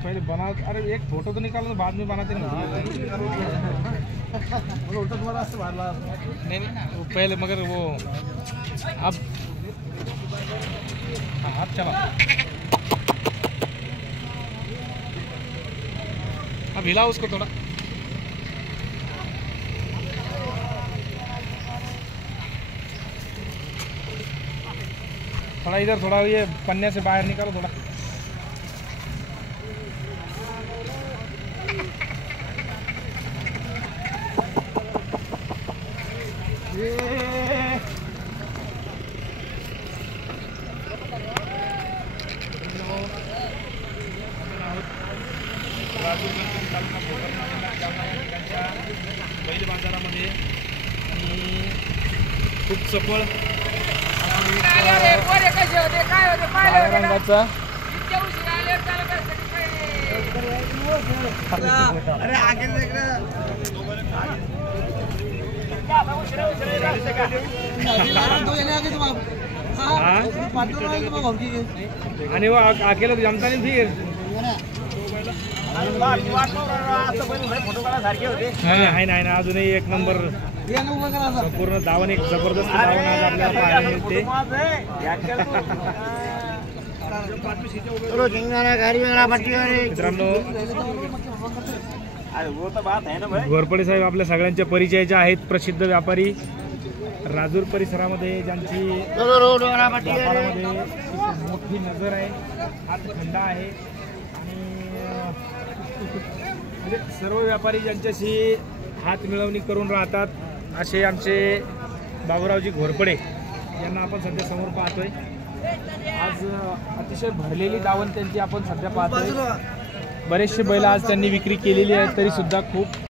पहले बना, अरे एक फोटो तो निकालो बाद में बनाते नहीं नहीं वो पहले मगर वो अब हाथ चला अब हिला उसको थोड़ा थोड़ा इधर थोड़ा ये पन्ने से बाहर निकालो थोड़ा बैल बाजारामध्ये खूप सफळ रंगाचा आणि वो अकेला जमता नहीं फिर आहे ना अजूनही एक नंबर पूर्ण धावण एक जबरदस्त धावण आज आपल्याला पाहायला मिळते मित्रांनो घोरपडे साहेब आपल्या सगळ्यांच्या परिचयाचे आहेत प्रसिद्ध व्यापारी राजूर परिसरामध्ये ज्यांची व्यापारामध्ये मोठी नजर आहे हातखंडा आहे आणि सर्व व्यापारी ज्यांच्याशी हात मिळवणी करून राहतात असे आमचे बाबूरावजी घोरपडे यांना आपण सध्या समोर पाहतोय आज अतिशय भरलेली दावण त्यांची आपण सध्या पाहतोय बरेचसे बैल आज त्यांनी विक्री केलेली आहे तरी सुद्धा खूप